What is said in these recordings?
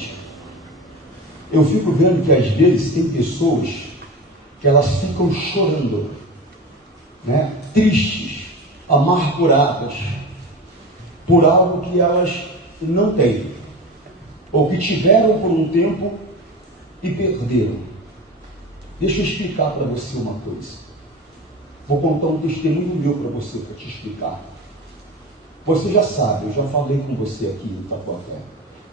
novamente. Eu fico vendo que às vezes tem pessoas que elas ficam chorando, né? Tristes, amarguradas, por algo que elas não têm, ou que tiveram por um tempo e perderam. Deixa eu explicar para você uma coisa. Vou contar um testemunho meu para você, para te explicar. Você já sabe, eu já falei com você aqui em Tatuapé.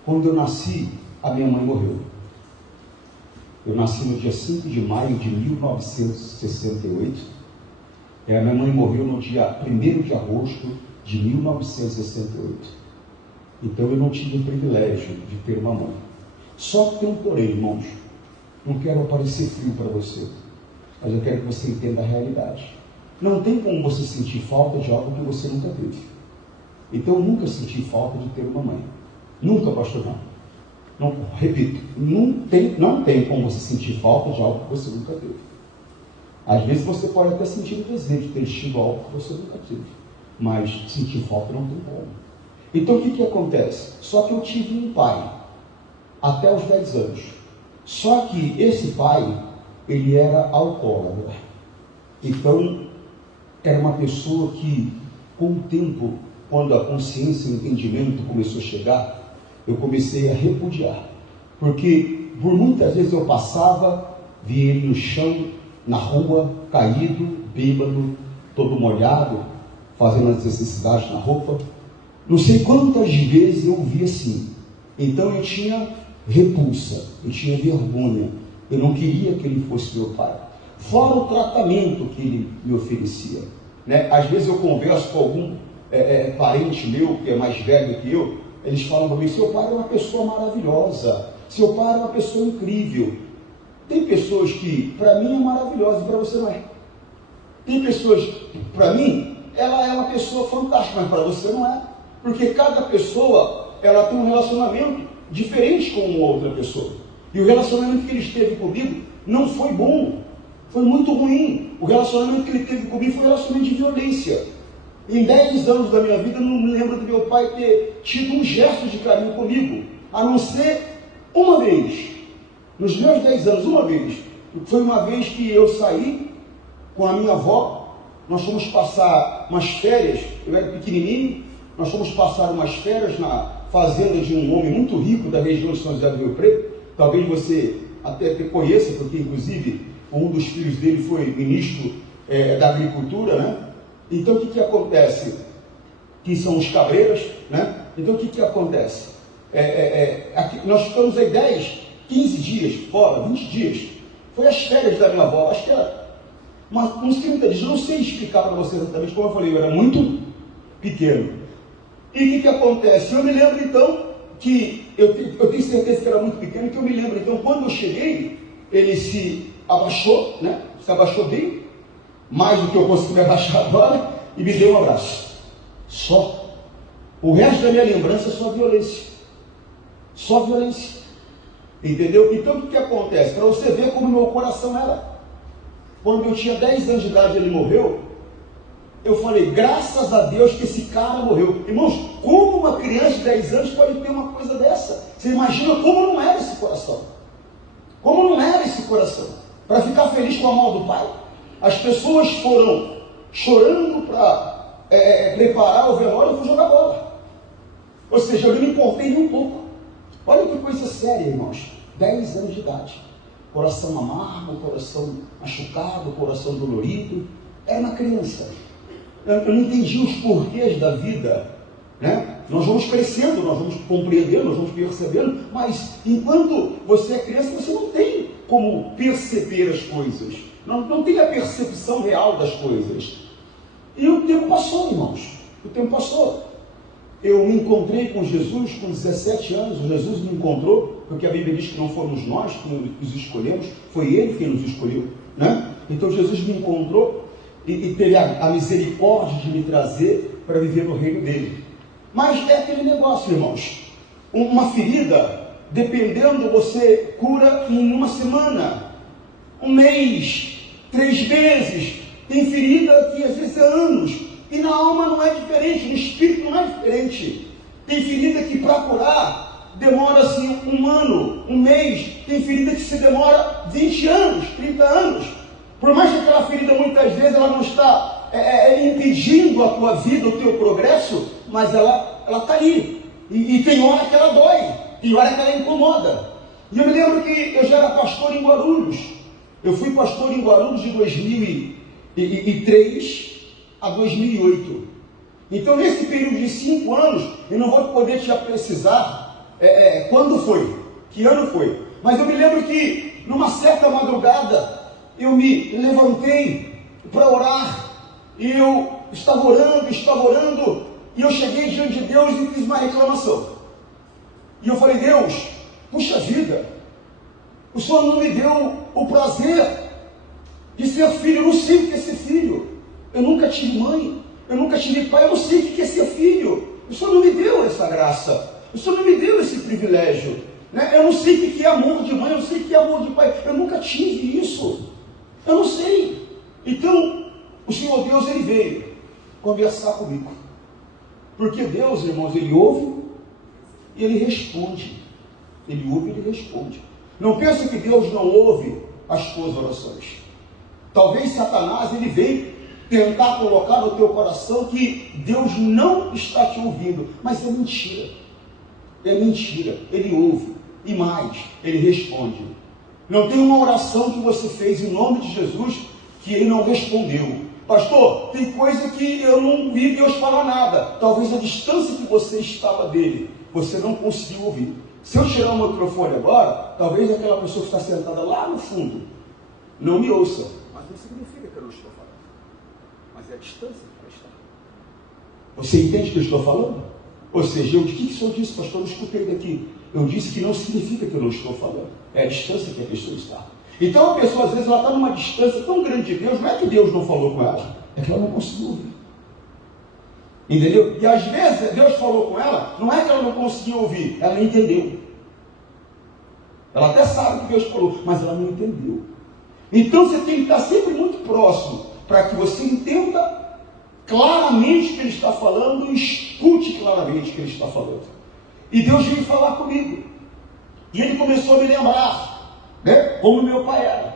Quando eu nasci, a minha mãe morreu. Eu nasci no dia 5 de maio de 1968. A minha mãe morreu no dia 1º de agosto de 1968. Então eu não tive o privilégio de ter uma mãe. Só que tem um porém, irmãos. Não quero parecer frio para você, mas eu quero que você entenda a realidade. Não tem como você sentir falta de algo que você nunca teve. Então eu nunca senti falta de ter uma mãe. Nunca, pastor, não. Repito, não tem como você sentir falta de algo que você nunca teve. Às vezes você pode até sentir o desejo de ter tido algo que você nunca teve, mas sentir falta não tem como. Então o que acontece? Só que eu tive um pai até os 10 anos. Só que esse pai, ele era alcoólatra. Então era uma pessoa que, com o tempo, quando a consciência e o entendimento começou a chegar, eu comecei a repudiar. Porque por muitas vezes eu passava, via ele no chão, na rua, caído, bêbado, todo molhado, fazendo as necessidades na roupa. Não sei quantas vezes eu via assim. Então eu tinha repulsa, eu tinha vergonha. Eu não queria que ele fosse meu pai. Fora o tratamento que ele me oferecia, né? Às vezes eu converso com algum parente meu, que é mais velho que eu, eles falam para mim: seu pai é uma pessoa maravilhosa, seu pai é uma pessoa incrível. Tem pessoas que, para mim, é maravilhosa e para você não é. Tem pessoas que, para mim, ela é uma pessoa fantástica, mas para você não é. Porque cada pessoa, ela tem um relacionamento diferente com uma outra pessoa. E o relacionamento que ele teve comigo não foi bom, foi muito ruim. O relacionamento que ele teve comigo foi um relacionamento de violência. Em 10 anos da minha vida, eu não me lembro de meu pai ter tido um gesto de carinho comigo, a não ser uma vez. Nos meus 10 anos, uma vez. Foi uma vez que eu saí com a minha avó, nós fomos passar umas férias, eu era pequenininho, nós fomos passar umas férias na fazenda de um homem muito rico da região de São José do Rio Preto. Talvez você até conheça, porque inclusive um dos filhos dele foi ministro da agricultura, né? Então o que acontece? Que são os cabreiras, né? Então o que acontece? Aqui, nós ficamos aí 10, 15 dias fora, 20 dias. Foi as férias da minha avó, acho que era uns 30 dias, eu não sei explicar para você exatamente, como eu falei, eu era muito pequeno. E o que acontece? Eu me lembro então que, eu tenho certeza que era muito pequeno, que eu me lembro então, quando eu cheguei, ele se abaixou, né? Se abaixou bem, mais do que eu consigo me abaixar agora, e me deu um abraço. Só. O resto da minha lembrança é só violência. Só violência. Entendeu? Então o que acontece? Para você ver como meu coração era. Quando eu tinha 10 anos de idade, ele morreu. Eu falei: graças a Deus que esse cara morreu. Irmãos, como uma criança de 10 anos pode ter uma coisa dessa? Você imagina como não era esse coração? Como não era esse coração? Para ficar feliz com a morte do pai? As pessoas foram chorando para preparar o velório, eu fui jogar bola. Ou seja, eu não me importei nem um pouco. Olha que coisa séria, irmãos. 10 anos de idade. Coração amargo, coração machucado, coração dolorido. Era uma criança. Eu não entendi os porquês da vida, né? Nós vamos crescendo, nós vamos compreendendo, nós vamos percebendo, mas enquanto você é criança, você não tem como perceber as coisas. Não tem a percepção real das coisas. E o tempo passou, irmãos. O tempo passou. Eu me encontrei com Jesus com 17 anos. Jesus me encontrou, porque a Bíblia diz que não fomos nós que nos escolhemos, foi Ele quem nos escolheu, né? Então Jesus me encontrou e teve a misericórdia de me trazer para viver no reino dele. Mas é aquele negócio, irmãos. Uma ferida, dependendo, você cura em uma semana, um mês, 3 meses. Tem ferida que às vezes é anos. E na alma não é diferente, no espírito não é diferente. Tem ferida que para curar demora-se um ano, um mês. Tem ferida que se demora 20 anos, 30 anos. Por mais que aquela ferida muitas vezes ela não está impedindo a tua vida, o teu progresso, mas ela está ali. E tem hora que ela dói, tem hora que ela incomoda. E eu me lembro que eu já era pastor em Guarulhos. Eu fui pastor em Guarulhos de 2003 a 2008. Então, nesse período de 5 anos, eu não vou poder te precisar quando foi, que ano foi. Mas eu me lembro que, numa certa madrugada, eu me levantei para orar. E eu estava orando, e eu cheguei diante de Deus e fiz uma reclamação. E eu falei: Deus, puxa vida, o Senhor não me deu o prazer de ser filho, eu não sei o que é ser filho. Eu nunca tive mãe, eu nunca tive pai, eu não sei o que é ser filho. O Senhor não me deu essa graça, o Senhor não me deu esse privilégio, né? Eu não sei o que é amor de mãe, eu não sei o que é amor de pai, eu nunca tive isso, eu não sei. Então, o Senhor Deus, Ele veio conversar comigo, porque Deus, irmãos, Ele ouve e Ele responde. Ele ouve e Ele responde. Não pense que Deus não ouve as tuas orações. Talvez Satanás, ele veio tentar colocar no teu coração que Deus não está te ouvindo, mas é mentira. É mentira. Ele ouve e mais, Ele responde. Não tem uma oração que você fez em nome de Jesus que Ele não respondeu. Pastor, tem coisa que eu não vi Deus falar nada. Talvez a distância que você estava dele, você não conseguiu ouvir. Se eu tirar o microfone agora, talvez aquela pessoa que está sentada lá no fundo não me ouça. Mas não significa que eu não estou falando. Mas é a distância que está. Você entende o que eu estou falando? Ou seja, o que o senhor disse, pastor? Eu não escutei daqui. Eu disse que não significa que eu não estou falando. É a distância que a pessoa está. Então a pessoa, às vezes, ela está numa distância tão grande de Deus. Não é que Deus não falou com ela, é que ela não conseguiu ouvir. Entendeu? E às vezes Deus falou com ela, não é que ela não conseguiu ouvir, ela não entendeu. Ela até sabe que Deus falou, mas ela não entendeu. Então você tem que estar sempre muito próximo, para que você entenda claramente o que Ele está falando e escute claramente o que Ele está falando. E Deus veio falar comigo. E Ele começou a me lembrar, né, como meu pai era.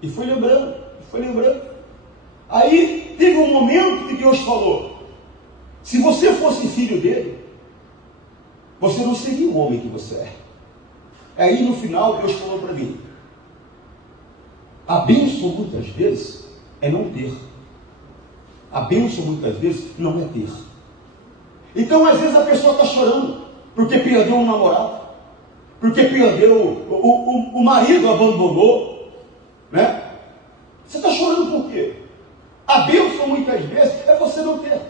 E foi lembrando, Aí teve um momento que Deus falou: se você fosse filho dele, você não seria o homem que você é. Aí no final Deus falou para mim: a bênção muitas vezes é não ter. A bênção muitas vezes não é ter. Então às vezes a pessoa está chorando porque perdeu um namorado, porque perdeu o marido, abandonou, né? Você está chorando por quê? A bênção muitas vezes é você não ter.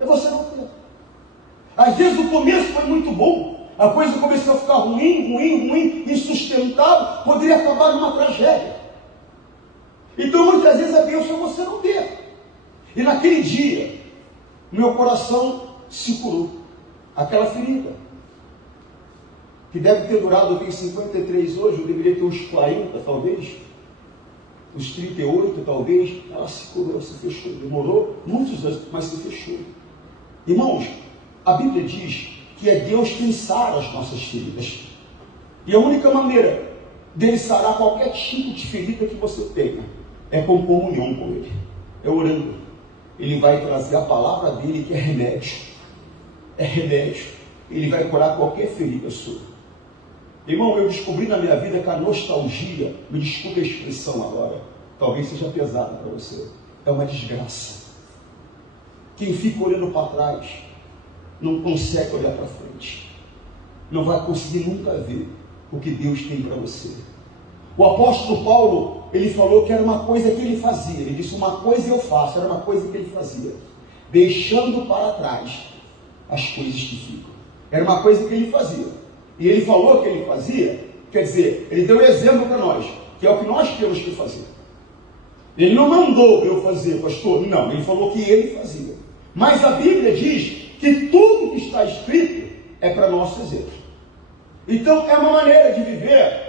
É você não ter. Às vezes o começo foi muito bom, a coisa começou a ficar ruim, insustentável, poderia acabar numa tragédia. Então muitas vezes a bênção é você não ter. E naquele dia, meu coração se curou. Aquela ferida, que deve ter durado, eu tenho 53 hoje, eu deveria ter uns 40 talvez, uns 38 talvez, ela se curou, se fechou. Demorou muitos anos, mas se fechou. Irmãos, a Bíblia diz que é Deus quem sara as nossas feridas. E a única maneira dele sarar qualquer tipo de ferida que você tenha é com comunhão com Ele, é orando. Ele vai trazer a palavra dele, que é remédio. É remédio. Ele vai curar qualquer ferida sua. Irmão, eu descobri na minha vida que a nostalgia, me desculpe a expressão agora, talvez seja pesada para você, é uma desgraça. Quem fica olhando para trás não consegue olhar para frente, não vai conseguir nunca ver o que Deus tem para você. O apóstolo Paulo, ele falou que era uma coisa que ele fazia. Ele disse: uma coisa eu faço, era uma coisa que ele fazia, deixando para trás as coisas que ficam. Era uma coisa que ele fazia. E ele falou que ele fazia, quer dizer, ele deu um exemplo para nós, que é o que nós temos que fazer. Ele não mandou eu fazer, pastor, não, ele falou que ele fazia. Mas a Bíblia diz que tudo que está escrito é para nosso exemplo. Então é uma maneira de viver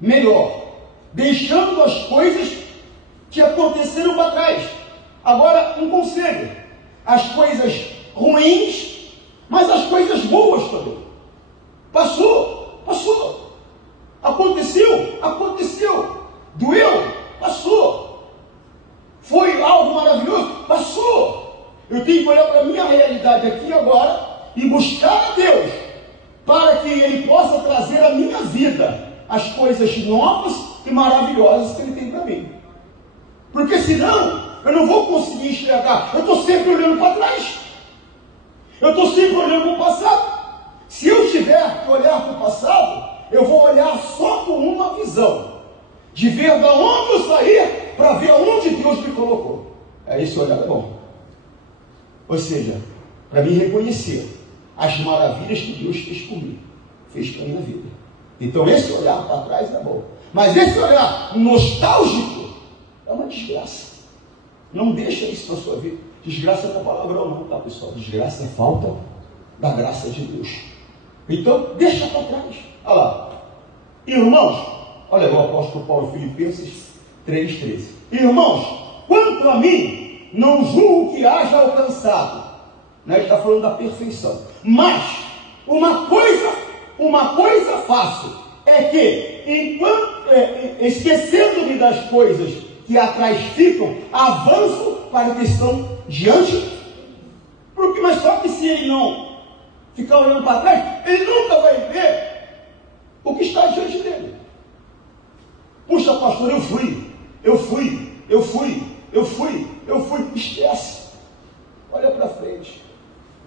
melhor, deixando as coisas que aconteceram para trás. Agora, um conselho: as coisas ruins Mas as coisas boas também. Passou. Aconteceu. Doeu, passou. Foi algo maravilhoso, passou. Eu tenho que olhar para a minha realidade aqui agora e buscar a Deus, para que Ele possa trazer à minha vida as coisas novas e maravilhosas que Ele tem para mim. Porque senão, eu não vou conseguir enxergar. Eu estou sempre olhando para trás. Eu estou sempre olhando para o passado. Se eu tiver que olhar para o passado, eu vou olhar só com uma visão, de ver de onde eu saí, para ver aonde Deus me colocou. Esse olhar é bom. Ou seja, para mim reconhecer as maravilhas que Deus fez por mim, fez para a minha vida. Então esse olhar para trás é bom. Mas esse olhar nostálgico é uma desgraça. Não deixa isso na sua vida. Desgraça não é palavrão não, tá, pessoal? Desgraça é falta da graça de Deus. Então, deixa para trás. Olha lá. Irmãos, olha o apóstolo Paulo, Filipenses 3,13. Irmãos, quanto a mim, não julgo que haja alcançado. Ele está falando da perfeição. Mas, uma coisa faço, é que, enquanto esquecendo-me das coisas que atrás ficam, avanço para que estão diante. Mas só que se ele não ficar olhando para trás, ele nunca vai ver o que está diante dele. Puxa, pastor, eu fui. Esquece. Olha para frente.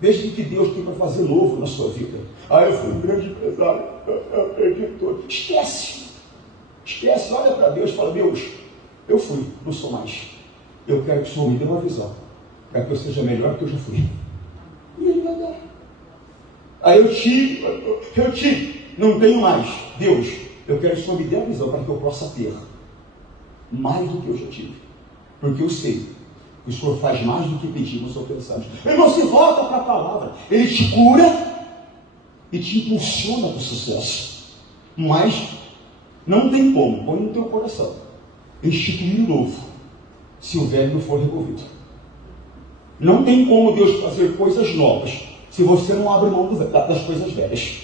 Veja o que Deus tem para fazer novo na sua vida. Eu fui um grande empresário, eu perdi tudo. Esquece, olha para Deus e fala: Deus, eu fui, não sou mais. Eu quero que o Senhor me dê uma visão, para que eu seja melhor do que eu já fui. E Ele vai dar. Eu tive, não tenho mais. Deus, eu quero que o Senhor me dê uma visão, para que eu possa ter mais do que eu já tive. Porque eu sei que o Senhor faz mais do que pedimos ou pensamos. Ele não se volta para a palavra. Ele te cura e te impulsiona para o sucesso. Mas não tem como, põe no teu coração, instituir o novo, se o velho não for removido. Não tem como Deus fazer coisas novas, se você não abre mão das coisas velhas.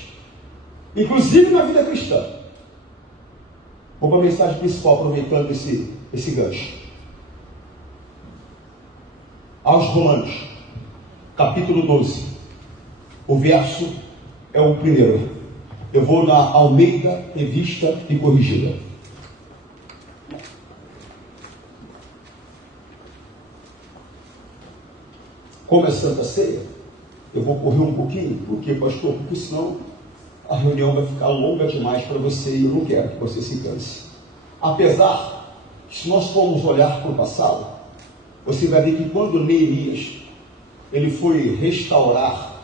Inclusive na vida cristã. Vou para a mensagem principal, aproveitando esse gancho. Aos Romanos, capítulo 12, o verso é o primeiro. Eu vou na Almeida, Revista e Corrigida. Como é Santa Ceia, eu vou correr um pouquinho. Por quê, pastor? Porque senão a reunião vai ficar longa demais para você e eu não quero que você se canse. Apesar que, se nós formos olhar para o passado, você vai ver que quando Neemias ele foi restaurar,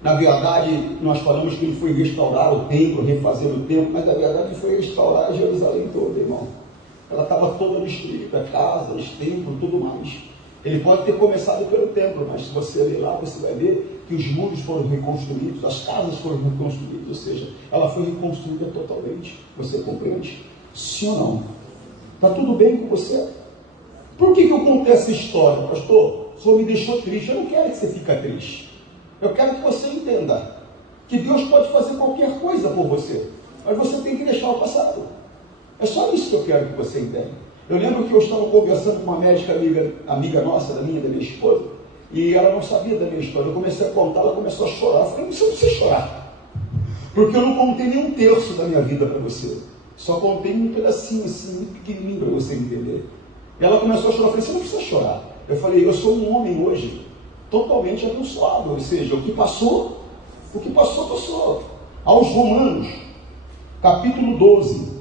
na verdade nós falamos que ele foi restaurar o templo, refazer o templo, mas na verdade ele foi restaurar Jerusalém toda, irmão. Ela estava toda destruída, casas, templo, tudo mais. Ele pode ter começado pelo templo, mas se você ler lá, você vai ver que os muros foram reconstruídos, as casas foram reconstruídas, ou seja, ela foi reconstruída totalmente. Você compreende? Sim ou não? Está tudo bem com você? Por que eu contei essa história, pastor? O Senhor me deixou triste. Eu não quero que você fique triste. Eu quero que você entenda que Deus pode fazer qualquer coisa por você, mas você tem que deixar o passado. É só isso que eu quero que você entenda. Eu lembro que eu estava conversando com uma médica amiga nossa, da minha esposa, e ela não sabia da minha história. Eu comecei a contar, ela começou a chorar. Eu falei: você não precisa chorar, porque eu não contei nem um terço da minha vida para você. Só contei um pedacinho assim, muito pequenininho, para você entender. E ela começou a chorar. Eu falei: você não precisa chorar. Eu falei: eu sou um homem hoje totalmente abençoado. Ou seja, o que passou, passou. Aos Romanos, capítulo 12,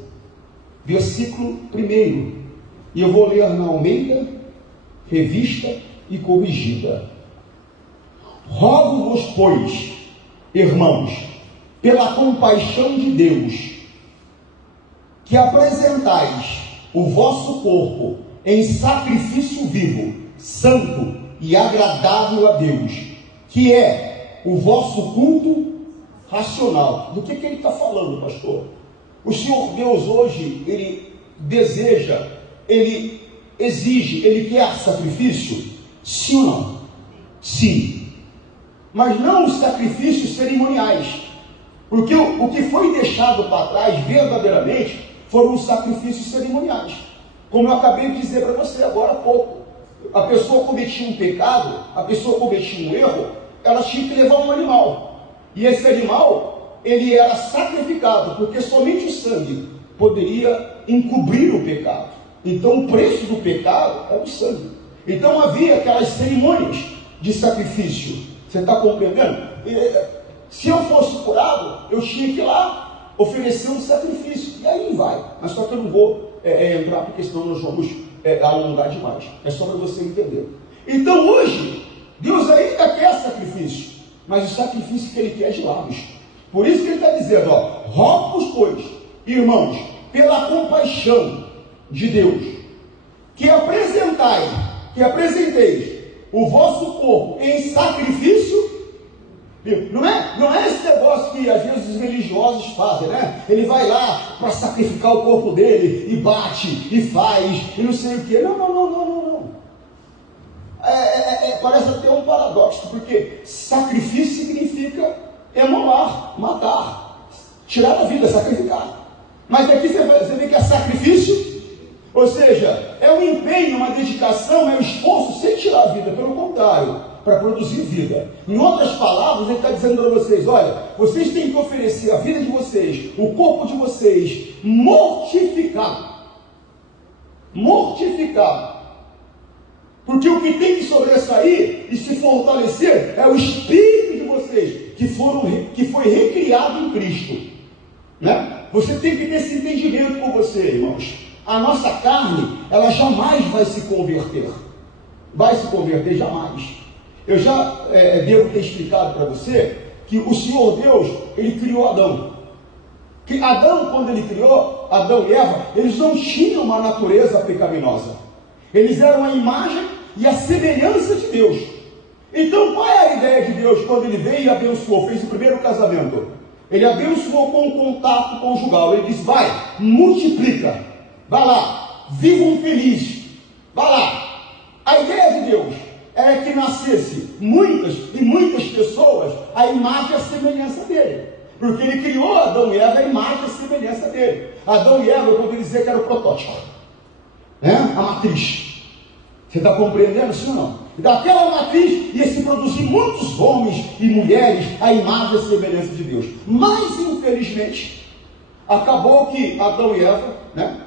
versículo 1. E eu vou ler na Almeida, Revista e Corrigida. Rogo-vos, pois, irmãos, pela compaixão de Deus, que apresentais o vosso corpo em sacrifício vivo, santo e agradável a Deus, que é o vosso culto racional. Do que ele está falando, pastor? O Senhor Deus hoje, Ele deseja, Ele exige, Ele quer sacrifício? Sim ou não? Sim. mas não os sacrifícios cerimoniais. Porque o que foi deixado para trás verdadeiramente foram os sacrifícios cerimoniais. Como eu acabei de dizer para você agora há pouco. A pessoa cometia um pecado, a pessoa cometia um erro, ela tinha que levar um animal. E esse animal, ele era sacrificado, porque somente o sangue poderia encobrir o pecado. Então o preço do pecado é o sangue. Então havia aquelas cerimônias de sacrifício. Você está compreendendo? Se eu fosse curado, eu tinha que ir lá oferecer um sacrifício. E aí vai. Mas só que eu não vou entrar, porque senão nós vamos alongar demais. É só para você entender. Então hoje, Deus ainda quer sacrifício, mas o sacrifício que Ele quer é de lábios. Por isso que Ele está dizendo, rogo-vos, pois, irmãos, pela compaixão de Deus, que apresenteis o vosso corpo em sacrifício. Não é esse negócio que às vezes os religiosos fazem, né? Ele vai lá para sacrificar o corpo dele, e bate, e faz, e não sei o que. Não. Parece até um paradoxo, porque sacrifício significa emular, matar, tirar da vida, sacrificar. Mas aqui você vê que é sacrifício, ou seja, é um empenho, uma dedicação, é um esforço sem tirar a vida, pelo contrário, para produzir vida. Em outras palavras, ele está dizendo para vocês, olha, vocês têm que oferecer a vida de vocês, o corpo de vocês, mortificado. Porque o que tem que sobressair e se fortalecer é o espírito de vocês, que foi recriado em Cristo, né? Você tem que ter esse entendimento com você, irmãos. A nossa carne, ela jamais vai se converter. Jamais. Eu já devo ter explicado para você que o Senhor Deus, Ele criou Adão. Que Adão, quando Ele criou Adão e Eva, eles não tinham uma natureza pecaminosa. Eles eram a imagem e a semelhança de Deus. Então, qual é a ideia de Deus quando Ele veio e abençoou, fez o primeiro casamento? Ele abençoou com o contato conjugal. Ele disse, vai, multiplica, vai lá, vivam felizes, vai lá. A ideia de Deus era que nascesse muitas e muitas pessoas a imagem e a semelhança dele. Porque Ele criou Adão e Eva a imagem e a semelhança dele. Adão e Eva, eu poderia dizer que era o protótipo, né? A matriz. Você está compreendendo isso ou não? Daquela matriz ia se produzir muitos homens e mulheres à imagem e à semelhança de Deus. Mas, infelizmente, acabou que Adão e Eva, né,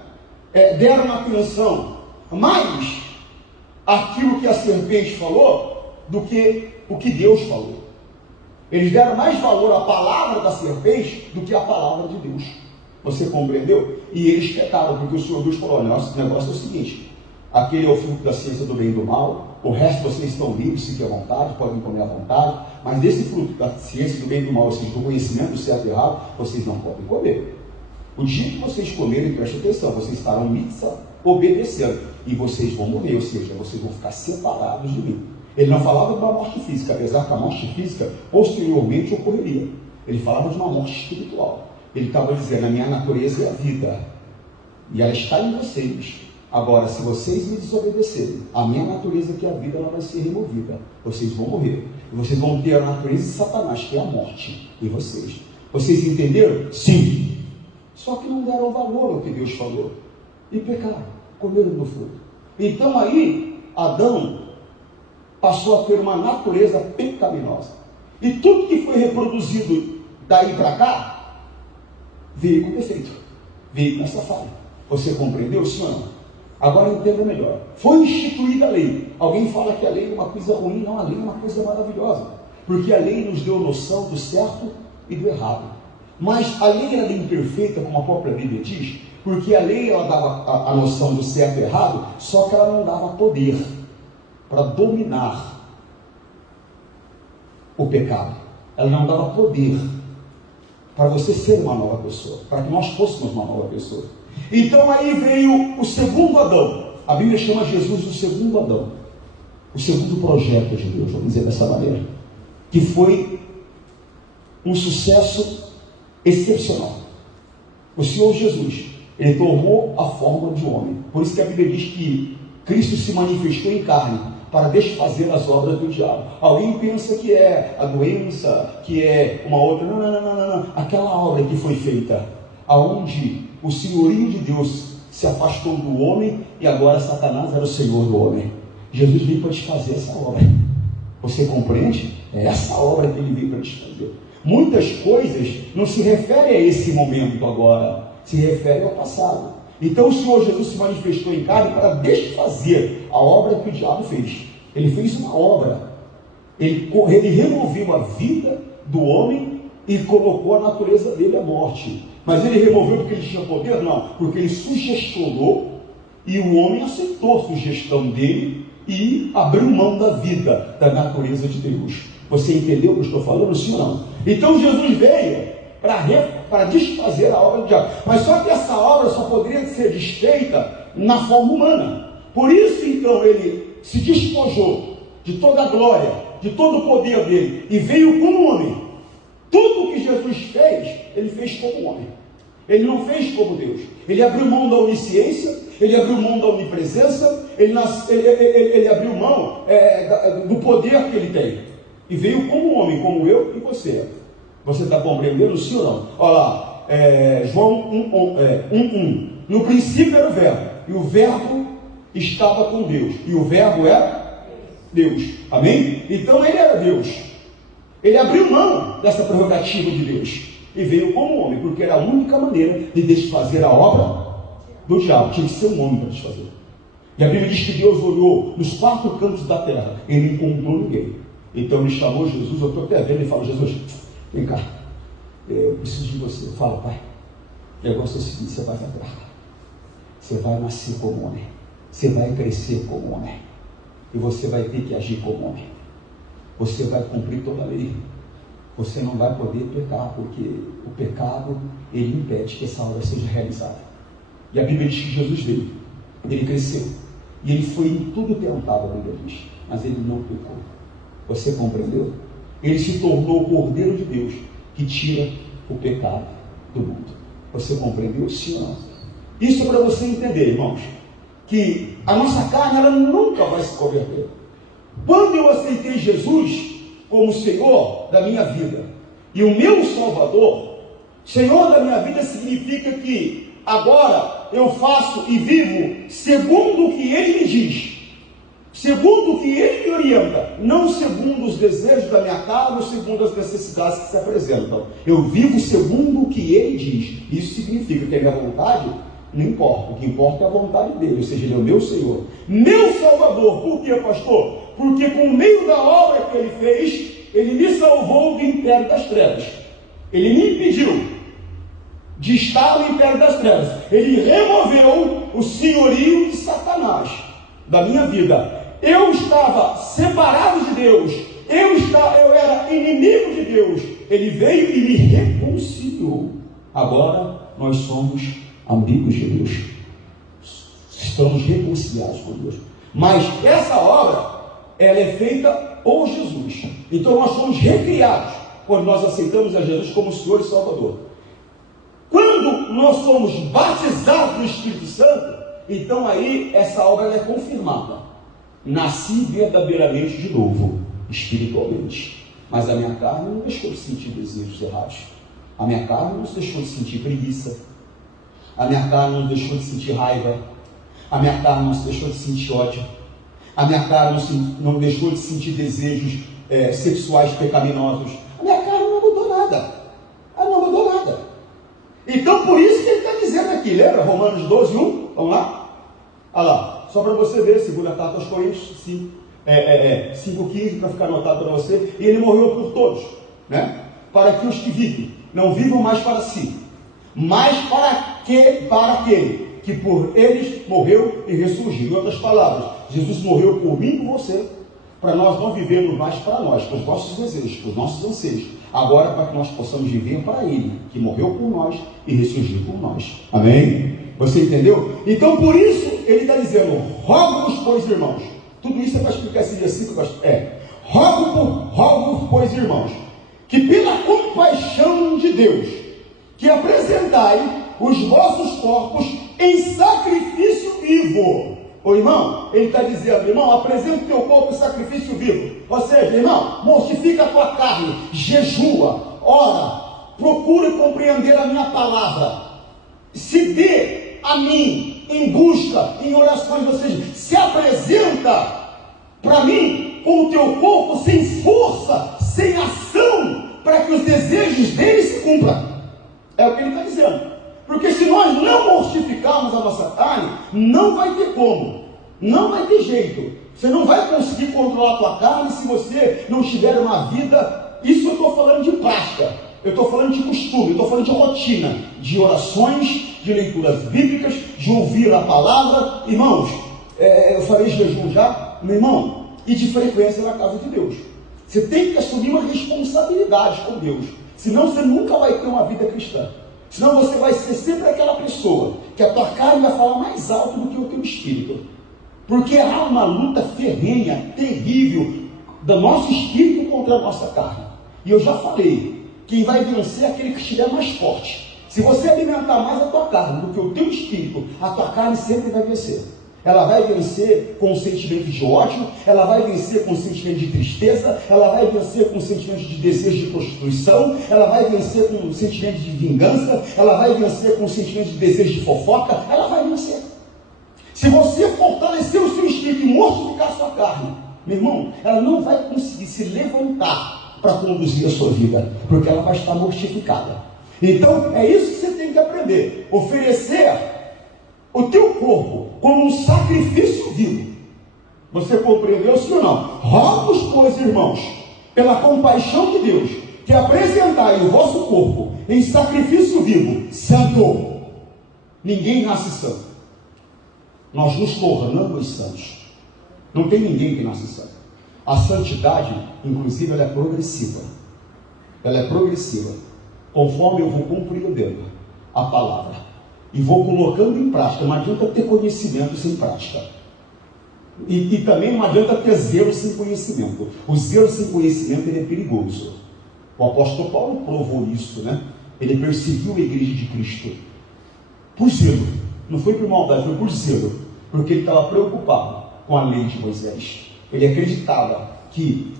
deram atenção mais àquilo que a serpente falou do que o que Deus falou. Eles deram mais valor à palavra da serpente do que à palavra de Deus. Você compreendeu? E eles pecaram, porque o Senhor Deus falou, nosso negócio é o seguinte, aquele é o fruto da ciência do bem e do mal, o resto vocês estão livres, fiquem à vontade, podem comer à vontade, mas desse fruto da ciência do bem e do mal, ou seja, do conhecimento do certo e errado, vocês não podem comer. O dia que vocês comerem, preste atenção, vocês estarão mitzvah obedecendo, e vocês vão morrer, ou seja, vocês vão ficar separados de mim. Ele não falava de uma morte física, apesar que a morte física posteriormente ocorreria. Ele falava de uma morte espiritual. Ele estava dizendo, a minha natureza é a vida, e ela está em vocês. Agora, se vocês me desobedecerem, a minha natureza, que é a vida, ela vai ser removida. Vocês vão morrer. E vocês vão ter a natureza de Satanás, que é a morte, em vocês. Vocês entenderam? Sim. Só que não deram valor ao que Deus falou. E pecaram, comeram do fruto. Então aí, Adão passou a ter uma natureza pecaminosa. E tudo que foi reproduzido daí para cá, veio com defeito. Veio com essa falha. Você compreendeu, senhor? Agora entenda melhor. Foi instituída a lei. Alguém fala que a lei é uma coisa ruim. Não, a lei é uma coisa maravilhosa. Porque a lei nos deu noção do certo e do errado. Mas a lei era imperfeita, como a própria Bíblia diz, porque a lei ela dava a noção do certo e errado, só que ela não dava poder para dominar o pecado. Ela não dava poder para você ser uma nova pessoa, para que nós fôssemos uma nova pessoa. Então aí veio o segundo Adão. A Bíblia chama Jesus de segundo Adão, o segundo projeto de Deus, vamos dizer dessa maneira, que foi um sucesso excepcional. O Senhor Jesus, Ele tomou a forma de homem. Por isso que a Bíblia diz que Cristo se manifestou em carne para desfazer as obras do diabo. Alguém pensa que é a doença, que é uma outra. Não. Aquela obra que foi feita, aonde o senhorio de Deus se afastou do homem e agora Satanás era o senhor do homem. Jesus veio para desfazer essa obra. Você compreende? É essa obra que ele veio para desfazer. Muitas coisas não se referem a esse momento agora, se referem ao passado. Então o Senhor Jesus se manifestou em carne para desfazer a obra que o diabo fez. Ele fez uma obra. Ele removeu a vida do homem e colocou a natureza dele à morte. Mas ele removeu porque ele tinha poder? Não, porque ele sugestionou e o homem aceitou a sugestão dele e abriu mão da vida, da natureza de Deus. Você entendeu o que eu estou falando, sim ou não? Então Jesus veio para desfazer a obra do diabo. Mas só que essa obra só poderia ser desfeita na forma humana. Por isso então ele se despojou de toda a glória, de todo o poder dele e veio como homem. Tudo o que Jesus fez, ele fez como homem. Ele não fez como Deus. Ele abriu mão da onisciência, ele abriu mão da onipresença, ele abriu mão do poder que ele tem. E veio como homem, como eu e você. Você está compreendendo, sim ou não? Olha lá, João 1:1. No princípio era o verbo, e o verbo estava com Deus, e o verbo era Deus. Amém? Então ele era Deus. Ele abriu mão dessa prerrogativa de Deus e veio como homem, porque era a única maneira de desfazer a obra do diabo. Tinha que ser um homem para desfazer. E a Bíblia diz que Deus olhou nos 4 cantos da terra e não encontrou ninguém. Então ele chamou Jesus, eu estou até vendo, e falou: Jesus, vem cá, eu preciso de você. Fala, pai. O negócio é o seguinte: você vai entrar, você vai nascer como homem, você vai crescer como homem, e você vai ter que agir como homem. Você vai cumprir toda a lei. Você não vai poder pecar, porque o pecado, ele impede que essa obra seja realizada. E a Bíblia diz que Jesus veio, ele cresceu, e ele foi em tudo tentado, a Bíblia diz, mas ele não pecou. Você compreendeu? Ele se tornou o Cordeiro de Deus, que tira o pecado do mundo. Você compreendeu? Sim ou não? Isso é para você entender, irmãos, que a nossa carne, ela nunca vai se converter. Quando eu aceitei Jesus como Senhor da minha vida e o meu Salvador, Senhor da minha vida significa que agora eu faço e vivo segundo o que Ele me diz, segundo o que Ele me orienta, não segundo os desejos da minha carne ou segundo as necessidades que se apresentam. Eu vivo segundo o que Ele diz. Isso significa que a minha vontade não importa, o que importa é a vontade dele, ou seja, Ele é o meu Senhor, meu Salvador. Por quê, pastor? Porque com o meio da obra que Ele fez, Ele me salvou do império das trevas. Ele me impediu de estar no império das trevas. Ele removeu o senhorio de Satanás da minha vida. Eu estava separado de Deus, eu era inimigo de Deus. Ele veio e me reconciliou. Agora nós somos amigos de Deus, estamos reconciliados com Deus. Mas essa obra, ela é feita por Jesus. Então nós somos recriados quando nós aceitamos a Jesus como Senhor e Salvador. Quando nós somos batizados no Espírito Santo, então aí essa obra ela é confirmada. Nasci verdadeiramente de novo, espiritualmente. Mas a minha carne não deixou de sentir desejos errados. A minha carne não deixou de sentir preguiça. A minha carne não deixou de sentir raiva. A minha carne não deixou de sentir ódio. A minha carne não deixou de sentir desejos sexuais pecaminosos. A minha carne não mudou nada. Ela não mudou nada. Então por isso que ele está dizendo aqui, lembra? Romanos 12:1, vamos lá? Olha lá, só para você ver, 2 carta aos Coríntios 5:15, para ficar anotado para você. E ele morreu por todos, né? Para que os que vivem não vivam mais para si, mas para aquele que por eles morreu e ressurgiu. Em outras palavras, Jesus morreu por mim e por você, para nós não vivermos mais para nós, para os nossos desejos, para os nossos anseios. Agora, para que nós possamos viver para Ele, que morreu por nós e ressurgiu por nós. Amém? Você entendeu? Então, por isso, Ele está dizendo: rogo-vos, pois, irmãos. Tudo isso é para explicar esse versículo. Rogo-vos, pois, irmãos, que pela compaixão de Deus, que apresentai os vossos corpos em sacrifício vivo. Ô irmão, ele está dizendo, irmão, apresenta o teu corpo em sacrifício vivo. Ou seja, irmão, mortifica a tua carne, jejua, ora, procura compreender a minha palavra. Se dê a mim em busca, em orações, ou seja, se apresenta para mim com o teu corpo sem força, sem ação, para que os desejos dele se cumpram. É o que ele está dizendo. Porque se nós não mortificarmos a nossa carne, não vai ter como, não vai ter jeito. Você não vai conseguir controlar a tua carne se você não tiver uma vida. Isso eu estou falando de prática, eu estou falando de costume, eu estou falando de rotina, de orações, de leituras bíblicas, de ouvir a palavra. Irmãos, eu falei jejum já, meu irmão, e de frequência na casa de Deus. Você tem que assumir uma responsabilidade com Deus, senão você nunca vai ter uma vida cristã. Senão você vai ser sempre aquela pessoa que a tua carne vai falar mais alto do que o teu espírito. Porque há uma luta ferrenha, terrível, do nosso espírito contra a nossa carne. E eu já falei, quem vai vencer é aquele que estiver mais forte. Se você alimentar mais a tua carne do que o teu espírito, a tua carne sempre vai vencer. Ela vai vencer com o sentimento de ódio, ela vai vencer com o sentimento de tristeza, ela vai vencer com o sentimento de desejo de prostituição, ela vai vencer com o sentimento de vingança, ela vai vencer com o sentimento de desejo de fofoca, ela vai vencer. Se você fortalecer o seu espírito e mortificar a sua carne, meu irmão, ela não vai conseguir se levantar para conduzir a sua vida, porque ela vai estar mortificada. Então, é isso que você tem que aprender. Oferecer o teu corpo como um sacrifício vivo. Você compreendeu, sim ou não? Rogo-vos, pois, irmãos, pela compaixão de Deus, que apresentai o vosso corpo em sacrifício vivo, santo. Ninguém nasce santo. Nós nos tornamos santos. Não tem ninguém que nasce santo. A santidade, inclusive, ela é progressiva. Ela é progressiva. Conforme eu vou compreendendo a palavra e vou colocando em prática. Não adianta ter conhecimento sem prática. E também não adianta ter zelo sem conhecimento. O zelo sem conhecimento, ele é perigoso. O apóstolo Paulo provou isso, né? Ele perseguiu a igreja de Cristo por zelo. Não foi por maldade, foi por zelo. Porque ele estava preocupado com a lei de Moisés. Ele acreditava que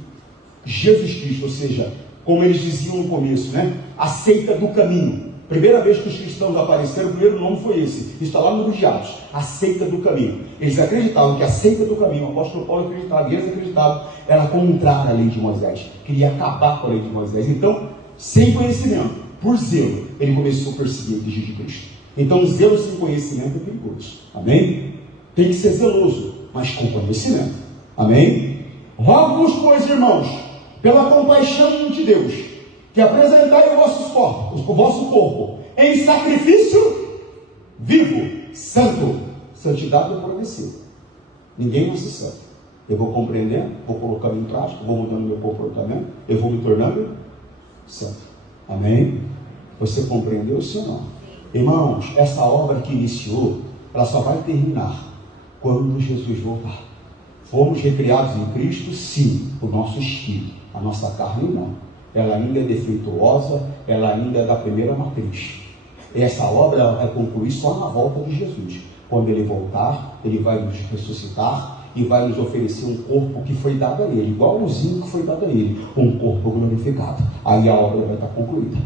Jesus Cristo, ou seja, como eles diziam no começo, né? A seita do caminho. Primeira vez que os cristãos apareceram, o primeiro nome foi esse. Está lá no livro de Atos, a seita do caminho. Eles acreditavam que a seita do caminho, o apóstolo Paulo acreditava, e eles acreditavam, era contrária à lei de Moisés. Queria acabar com a lei de Moisés. Então, sem conhecimento, por zelo, ele começou a perseguir a igreja de Cristo. Então, o zelo sem conhecimento é perigoso. Amém? Tem que ser zeloso, mas com conhecimento. Amém? Rogo-vos, pois, irmãos, pela compaixão de Deus, que apresentai o vosso corpo em sacrifício vivo, santo. Santidade é progressiva. Ninguém nasce santo. Eu vou compreendendo, vou colocando em prática, vou mudando meu comportamento, eu vou me tornando santo. Amém? Você compreendeu, sim ou não? Irmãos, essa obra que iniciou, ela só vai terminar quando Jesus voltar. Fomos recriados em Cristo, sim, o nosso espírito, a nossa carne não. Ela ainda é defeituosa, ela ainda é da primeira matriz. Essa obra vai concluir só na volta de Jesus. Quando ele voltar, ele vai nos ressuscitar e vai nos oferecer um corpo que foi dado a ele, igualzinho que foi dado a ele, um corpo glorificado. Aí a obra vai estar concluída.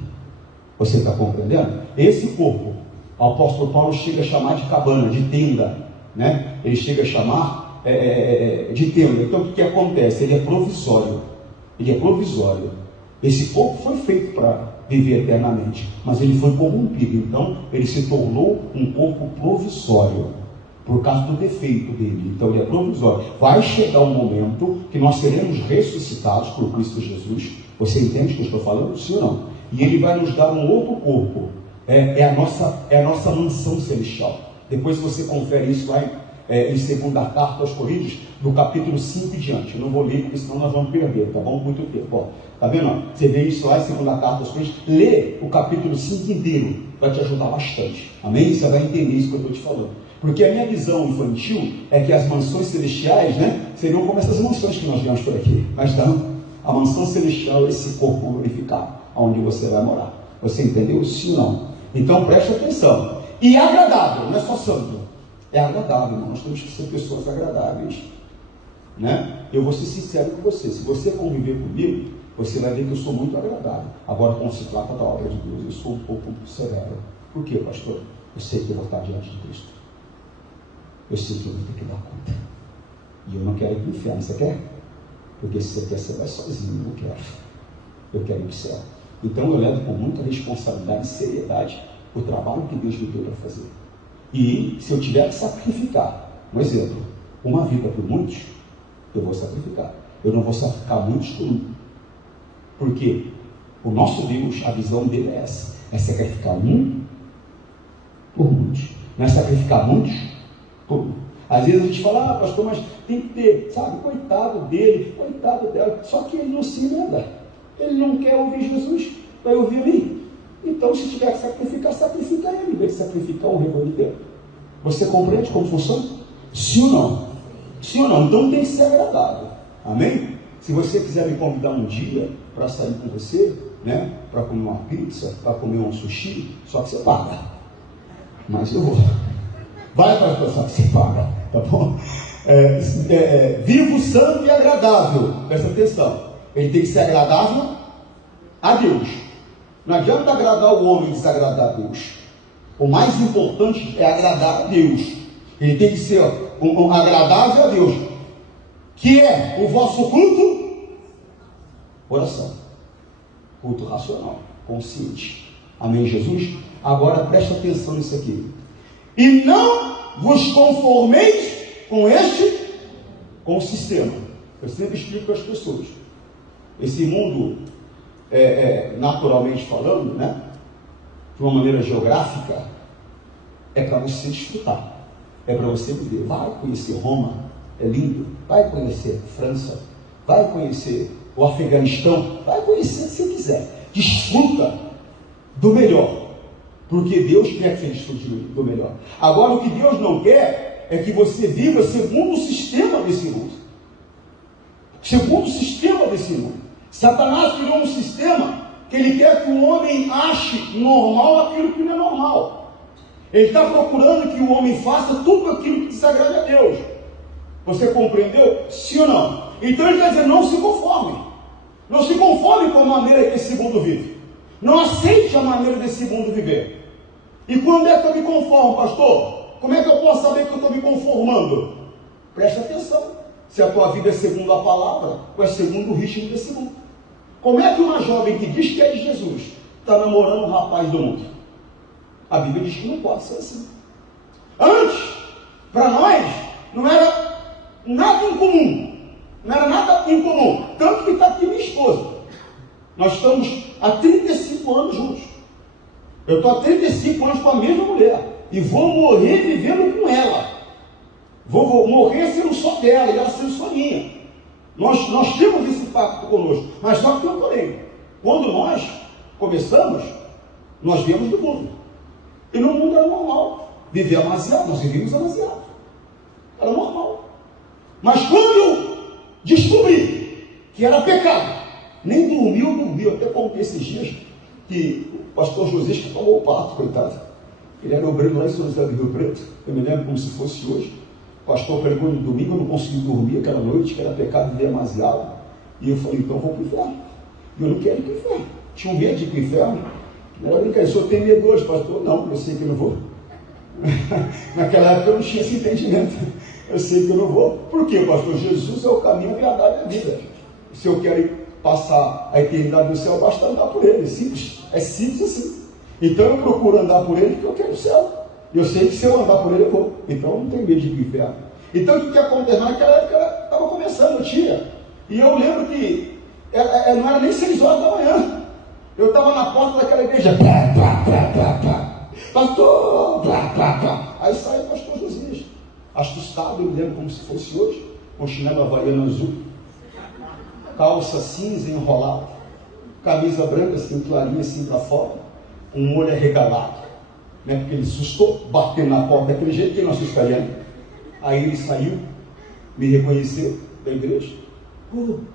Você está compreendendo? Esse corpo, o apóstolo Paulo chega a chamar de cabana, de tenda, né? Ele chega a chamar de tenda. Então o que acontece? Ele é provisório. Ele é provisório. Esse corpo foi feito para viver eternamente, mas ele foi corrompido. Então ele se tornou um corpo provisório por causa do defeito dele. Então ele é provisório. Vai chegar um momento que nós seremos ressuscitados por Cristo Jesus. Você entende o que eu estou falando? Sim ou não? E ele vai nos dar um outro corpo. É a nossa mansão celestial. Depois você confere isso lá em segunda carta aos Coríntios, do capítulo 5 e diante. Eu não vou ler, porque senão nós vamos perder, tá bom? Muito tempo. Ó, tá vendo? Você vê isso lá em segunda carta aos Coríntios. Lê o capítulo 5 inteiro. Vai te ajudar bastante. Amém? Você vai entender isso que eu estou te falando. Porque a minha visão infantil é que as mansões celestiais, né, seriam como essas mansões que nós vemos por aqui. Mas não. A mansão celestial é esse corpo glorificado, onde você vai morar. Você entendeu? Sim ou não? Então preste atenção. E agradável, não é só santo. É agradável, irmão. Nós temos que ser pessoas agradáveis. Né? Eu vou ser sincero com você. Se você conviver comigo, você vai ver que eu sou muito agradável. Agora, quando se trata da obra de Deus, eu sou um pouco severo. Por quê, pastor? Eu sei que eu vou estar diante de Cristo. Eu sei que eu vou ter que dar conta. E eu não quero ir para o inferno. Você quer? Porque se você quer, você vai sozinho. Eu não quero. Eu quero ir para o céu. Então eu levo com muita responsabilidade e seriedade o trabalho que Deus me deu para fazer. E se eu tiver que sacrificar, um exemplo, uma vida por muitos, eu vou sacrificar. Eu não vou sacrificar muitos por um. Porque o nosso Deus, a visão dele é essa. É sacrificar um por muitos. Não é sacrificar muitos por um. Às vezes a gente fala, pastor, mas tem que ter, sabe, coitado dele, coitado dela. Só que ele não se emenda. Ele não quer ouvir Jesus, vai ouvir a mim. Então, se tiver que sacrificar, sacrifica ele, em vez de sacrificar o rebanho dele. Você compreende como funciona? Sim ou não? Sim ou não? Então tem que ser agradável. Amém? Se você quiser me convidar um dia para sair com você, né, para comer uma pizza, para comer um sushi, só que você paga. Mas eu vou. Vai para a pessoa que você paga, tá bom? Vivo, santo e agradável. Presta atenção. Ele tem que ser agradável a Deus. Não adianta agradar o homem e desagradar a Deus. O mais importante é agradar a Deus. Ele tem que ser agradável a Deus. Que é o vosso culto? Oração. Culto racional, consciente. Amém, Jesus? Agora presta atenção nisso aqui. E não vos conformeis com o sistema. Eu sempre explico para as pessoas. Esse mundo, naturalmente falando, né, de uma maneira geográfica, é para você desfrutar, é para você viver. Vai conhecer Roma, é lindo. Vai conhecer França, vai conhecer o Afeganistão, vai conhecer se quiser. Desfruta do melhor, porque Deus quer que você desfrute do melhor. Agora, o que Deus não quer é que você viva segundo o sistema desse mundo. Segundo o sistema desse mundo. Satanás criou um sistema que ele quer que o homem ache normal aquilo que não é normal. Ele está procurando que o homem faça tudo aquilo que desagrade a Deus. Você compreendeu? Sim ou não? Então ele está dizendo, não se conforme. Não se conforme com a maneira que esse mundo vive. Não aceite a maneira desse mundo viver. E quando é que eu me conformo, pastor? Como é que eu posso saber que eu estou me conformando? Presta atenção. Se a tua vida é segundo a palavra, ou é segundo o ritmo desse mundo. Como é que uma jovem que diz que é de Jesus está namorando um rapaz do mundo? A Bíblia diz que não pode ser assim. Antes, para nós, não era nada incomum. Não era nada incomum. Tanto que está aqui minha esposa. Nós estamos há 35 anos juntos. Eu estou há 35 anos com a mesma mulher. E vou morrer vivendo com ela. Vou morrer sendo só dela e ela sendo só minha. Nós temos esse pacto conosco. Mas só que eu porém, quando nós começamos, nós viemos do mundo. E no mundo era normal. Viver amaziado, nós vivíamos amaziado. Era normal. Mas quando eu descobri que era pecado, nem dormi, eu dormi. Eu até contei esses dias que o pastor José que tomou o parto, coitado. Ele era obreiro lá em São José do Rio Preto. Eu me lembro como se fosse hoje. O pastor pregou no domingo, eu não consegui dormir aquela noite, que era pecado viver amaziado. E eu falei, então eu vou para o inferno. E eu não quero ir para o inferno. Tinha um medo de ir para o inferno. Não era brincadeira, o senhor tem medo hoje, pastor? Não, eu sei que eu não vou. Naquela época eu não tinha esse entendimento. Eu sei que eu não vou. Por quê, pastor? Jesus é o caminho, a verdade e a vida. Se eu quero passar a eternidade no céu, basta andar por ele. É simples. É simples assim. Então eu procuro andar por ele porque eu quero o céu. Eu sei que se eu andar por ele eu vou. Então eu não tenho medo de ir para o inferno. Então o que acontece? Naquela época estava começando, tia. E eu lembro que não era nem 6 horas da manhã. Eu estava na porta daquela igreja. Pastor! Aí saiu o pastor Josias. Assustado, eu me lembro como se fosse hoje. Com chinelo havaiano azul. Calça cinza enrolada. Camisa branca assim, clarinha assim para fora. Um olho arregalado. Né? Porque ele assustou, bateu na porta daquele jeito que ele não assustaria. Aí ele saiu, me reconheceu da igreja.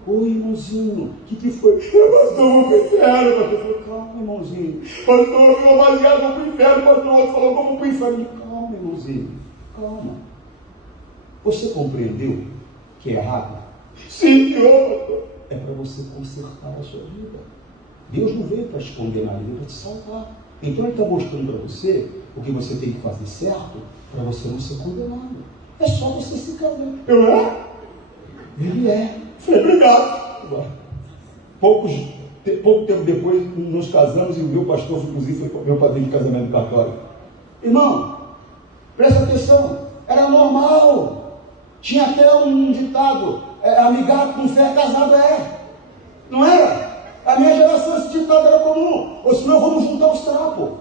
Oi, irmãozinho, o que foi? Pastor, vou para o inferno. Eu falei, calma, irmãozinho. Pastor, eu baseado, vou para o inferno. Pastor, outro falou, vamos para o inferno. Calma, irmãozinho. Calma. Você compreendeu que é errado? Sim, Senhor. É para você consertar a sua vida. Deus não veio para te condenar, ele veio para te salvar. Então ele está mostrando para você o que você tem que fazer certo para você não ser condenado. É só você se casar. Eu é? Ele é. Falei, obrigado. Pouco tempo depois nos casamos e o meu pastor, inclusive, foi meu padrinho de casamento católico. Irmão, presta atenção, era normal. Tinha até um ditado, amigar com fé casado é. Não era? A minha geração esse ditado era comum, ou senão vamos juntar os trapos.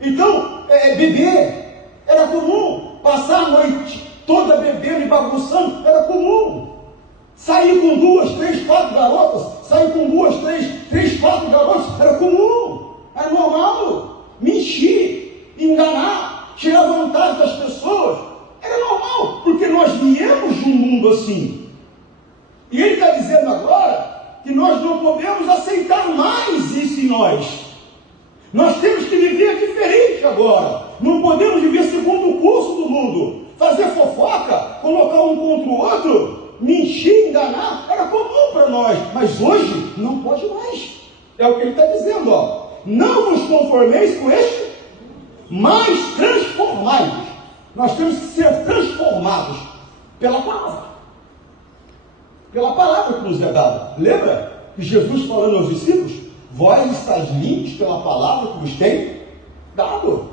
Então, beber era comum, passar a noite toda bebendo e bagunçando era comum. Sair com 2, 3, 4 garotas, sair com 2, 3, 4 garotas era comum, era normal. Mentir, enganar, tirar vantagem das pessoas era normal, porque nós viemos de um mundo assim. E ele está dizendo agora que nós não podemos aceitar mais isso em nós. Nós temos que viver diferente agora. Não podemos viver segundo o curso do mundo. Fazer fofoca, colocar um contra o outro, mentir, enganar, era comum para nós. Mas hoje não pode mais. É o que ele está dizendo, ó. Não vos conformeis com este, mas transformai-vos. Nós temos que ser transformados pela palavra. Pela palavra que nos é dada. Lembra que Jesus falando aos discípulos, vós estáis limpos pela palavra que vos tem dado.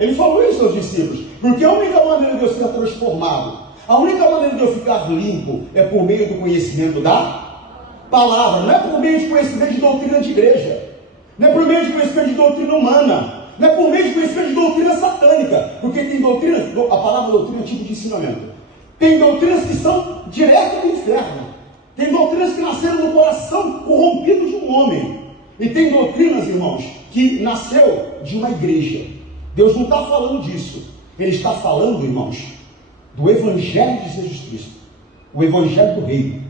Ele falou isso aos discípulos, porque a única maneira de eu ser transformado, a única maneira de eu ficar limpo é por meio do conhecimento da palavra, não é por meio de conhecimento de doutrina de igreja, não é por meio de conhecimento de doutrina humana, não é por meio de conhecimento de doutrina satânica, porque tem doutrina, a palavra doutrina é tipo de ensinamento. Tem doutrinas que são direto do inferno. Tem doutrinas que nasceram no coração corrompido de um homem. E tem doutrinas, irmãos, que nasceu de uma igreja. Deus não está falando disso. Ele está falando, irmãos, do Evangelho de Jesus Cristo. O Evangelho do Reino.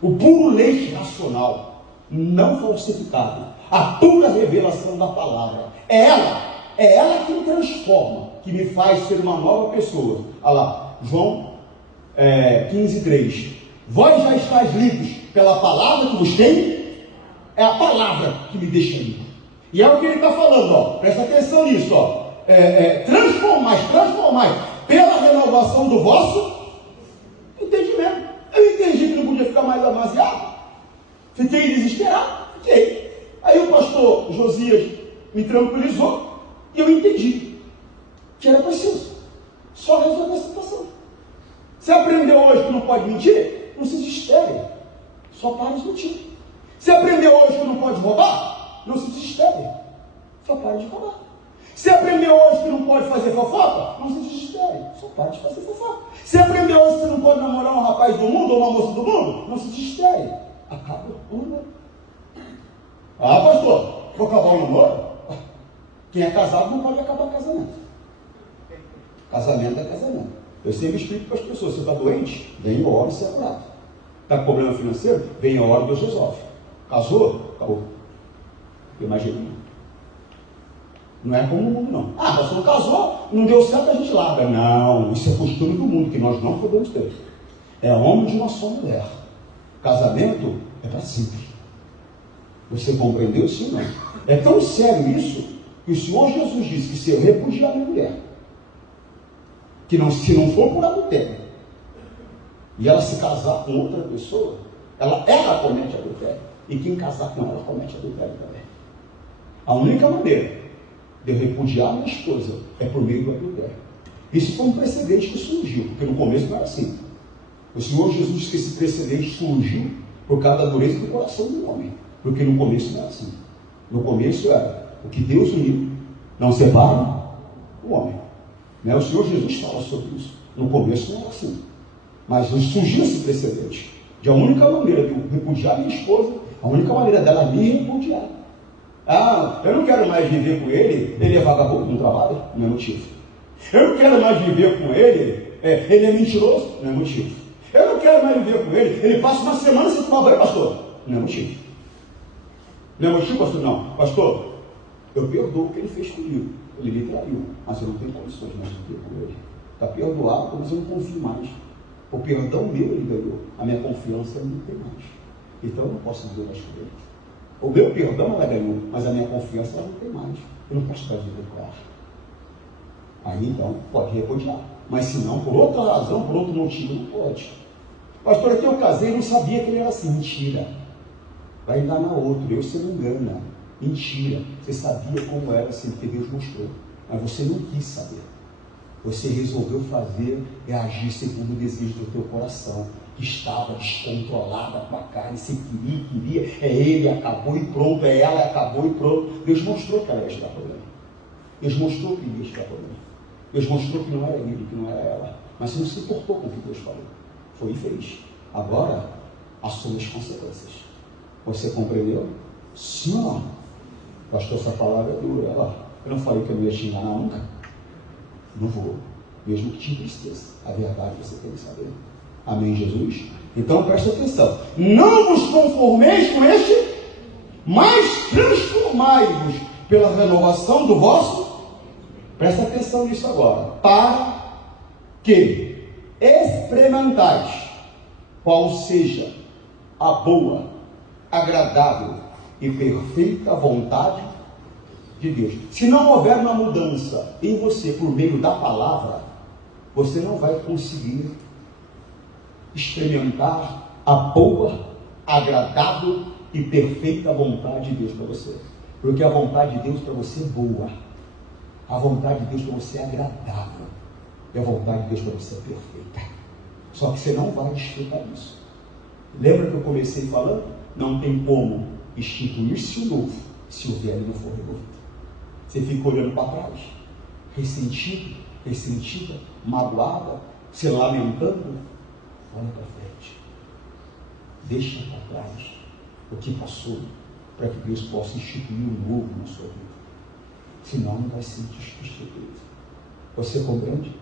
O puro leite racional, não falsificado. A pura revelação da palavra. É ela que me transforma, que me faz ser uma nova pessoa. Olha lá, João 15:3. Vós já estáis limpos pela palavra que vos tem. É a palavra que me deixa limpo. E é o que ele está falando, ó. Presta atenção nisso, ó. Transformai pela renovação do vosso entendimento. Eu entendi que não podia ficar mais amaziado. Fiquei desesperado. Fiquei. Aí o pastor Josias me tranquilizou e eu entendi que era preciso só resolver a situação. Você aprendeu hoje que não pode mentir? Não se desespere. Só para de mentir. Você aprendeu hoje que não pode roubar? Não se desespere. Só para de roubar. Você aprendeu hoje que não pode fazer fofoca? Não se desespere. Só para de fazer fofoca. Você aprendeu hoje que você não pode namorar um rapaz do mundo ou uma moça do mundo? Não se desespere. Acaba o namoro. Ah, pastor, vou acabar o namoro? Quem é casado não pode acabar casamento. Casamento é casamento. Eu sempre explico para as pessoas, você está doente? Vem a hora de ser curado. Está com problema financeiro? Vem a hora de Deus resolve. Casou? Acabou. Imagina. Não é como o mundo, não. Ah, mas não casou, não deu certo, a gente larga. Não, isso é costume do mundo, que nós não podemos ter. É homem de uma só mulher. Casamento é para sempre. Você compreendeu isso? Não. É tão sério isso, que o Senhor Jesus disse que se eu repudiar minha mulher, que não, se não for por adultério, e ela se casar com outra pessoa, ela comete adultério. E quem casar com ela comete adultério também. A única maneira de eu repudiar minha esposa é por meio do adultério. Isso foi um precedente que surgiu, porque no começo não era assim. O Senhor Jesus disse que esse precedente surgiu por causa da dureza do coração do homem, porque no começo não era assim. No começo era o que Deus uniu, não separa o homem. O Senhor Jesus fala sobre isso. No começo não era assim. Mas surgiu esse precedente. De a única maneira de eu repudiar minha esposa, a única maneira dela me repudiar. Ah, eu não quero mais viver com ele, ele é vagabundo, não trabalha, não é motivo. Eu não quero mais viver com ele, ele é mentiroso, não é motivo. Eu não quero mais viver com ele passa uma semana sem tomar banho, pastor, não é motivo. Não é motivo, pastor? Não. Pastor, eu perdoo o que ele fez comigo. Ele me traiu, mas eu não tenho condições mais de viver com ele. Está perdoado, mas eu não confio mais. O perdão meu ele ganhou, a minha confiança não tem mais. Então eu não posso viver mais com ele. O meu perdão ela ganhou, mas a minha confiança ela não tem mais. Eu não posso dar vida com ela. Aí então pode repudiar. Mas se não, por outra razão, por outro motivo, não pode. Pastor, aqui eu casei e não sabia que ele era assim. Mentira. Vai dar na outra. Deus você não engana. Mentira. Você sabia como era assim, porque Deus mostrou. Mas você não quis saber. Você resolveu fazer e agir segundo o desejo do teu coração, que estava descontrolada com a carne. Você queria, é ele, acabou e pronto, é ela, acabou e pronto. Deus mostrou que ela ia gerar problema. Deus mostrou que ia gerar problema. Deus mostrou que não era ele, que não era ela. Mas você não se importou com o que Deus falou. Foi e fez. Agora, assume as consequências. Você compreendeu? Sim ou não? Pastor, essa palavra é dura. Eu não falei que eu não ia te enganar nunca? Não vou. Mesmo que te entristeça. A verdade você tem que saber. Amém, Jesus? Então presta atenção. Não vos conformeis com este, mas transformai-vos pela renovação do vosso. Presta atenção nisso agora. Para que experimentais qual seja a boa, agradável e perfeita vontade de Deus. Se não houver uma mudança em você por meio da palavra, você não vai conseguir experimentar a boa, agradável e perfeita vontade de Deus para você. Porque a vontade de Deus para você é boa. A vontade de Deus para você é agradável. E a vontade de Deus para você é perfeita. Só que você não vai desfrutar isso. Lembra que eu comecei falando? Não tem como instituir-se o novo se o velho não for removido. Você fica olhando para trás, ressentido, ressentida, magoada, se lamentando. Olha para frente. Deixa para trás o que passou, para que Deus possa instituir o novo na sua vida. Senão não vai ser instituído. Você compreende?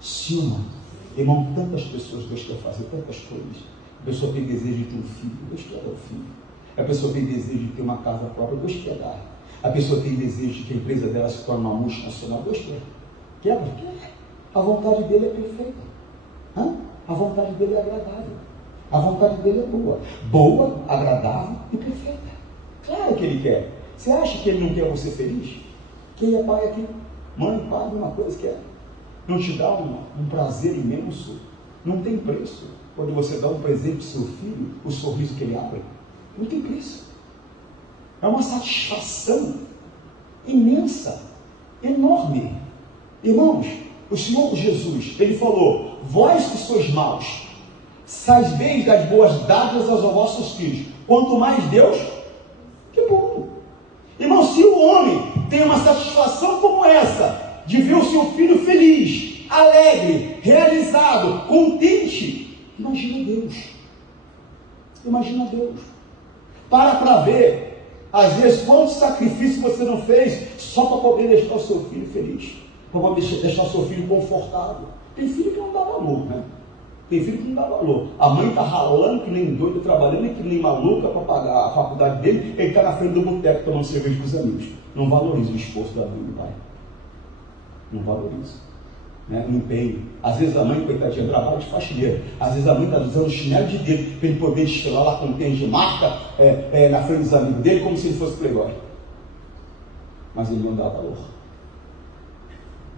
Sim ou não? Irmão, tantas pessoas Deus quer fazer tantas coisas. A pessoa tem desejo de ter um filho, Deus quer dar um filho. A pessoa tem desejo de ter uma casa própria, Deus quer dar. A pessoa tem desejo de que a empresa dela se torne uma multinacional, Deus quer. Quer? Quer. A vontade dele é perfeita. A vontade dele é agradável. A vontade dele é boa. Boa, agradável e perfeita. Claro que ele quer. Você acha que ele não quer você feliz? Quem é pai aqui? Mãe, pai, uma coisa que é. Não te dá um prazer imenso? Não tem preço. Quando você dá um presente para o seu filho, o sorriso que ele abre, não tem preço. É uma satisfação imensa, enorme. Irmãos, o Senhor Jesus, ele falou: vós que sois maus, sabeis das boas dádivas aos vossos filhos, quanto mais Deus, que bom. Irmão, se o homem tem uma satisfação como essa, de ver o seu filho feliz, alegre, realizado, contente, imagina Deus. Imagina Deus. Para ver, às vezes, quantos sacrifícios você não fez só para poder deixar o seu filho feliz, para poder deixar o seu filho confortável. Tem filho que não dá valor, né? Tem filho que não dá valor. A mãe está ralando que nem doida, trabalhando que nem maluca para pagar a faculdade dele, ele está na frente do boteco tomando cerveja com os amigos. Não valoriza o esforço da mãe e do pai. Não valoriza. Né? Empenho. Às vezes a mãe, coitadinha, trabalha de faxineira. Às vezes a mãe está usando chinelo de dedo para ele poder desfilar lá com tênis de marca na frente dos amigos dele, como se ele fosse playboy. Mas ele não dá valor.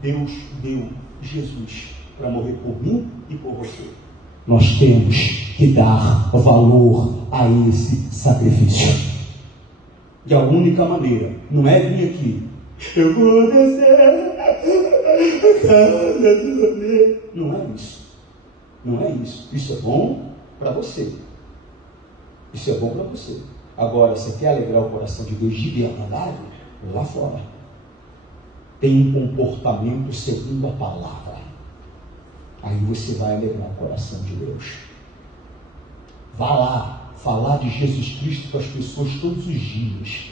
Deus deu Jesus para morrer por mim e por você. Nós temos que dar valor a esse sacrifício. E a única maneira não é vir aqui, eu vou descer, não é isso. Não é isso. Isso é bom para você. Isso é bom para você. Agora, você quer alegrar o coração de Deus de verdade? Lá fora. Tem um comportamento segundo a palavra. Aí você vai alegrar o coração de Deus. Vá lá falar de Jesus Cristo para as pessoas todos os dias.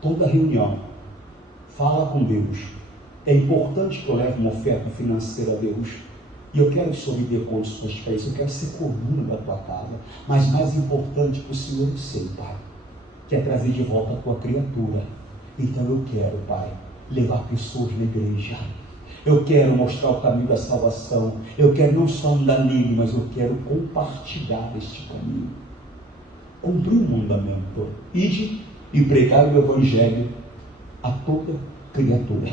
Toda reunião. Fala com Deus. É importante que eu leve uma oferta financeira a Deus. E eu quero que o Senhor me dê condições para isso. Eu quero ser coluna da tua casa. Mas mais importante para o Senhor, eu sei, Pai, que é trazer de volta a tua criatura. Então eu quero, Pai, levar pessoas na igreja. Eu quero mostrar o caminho da salvação. Eu quero não só andar nele, mas eu quero compartilhar este caminho. Cumprir o mandamento. Ide e pregai o Evangelho a toda criatura.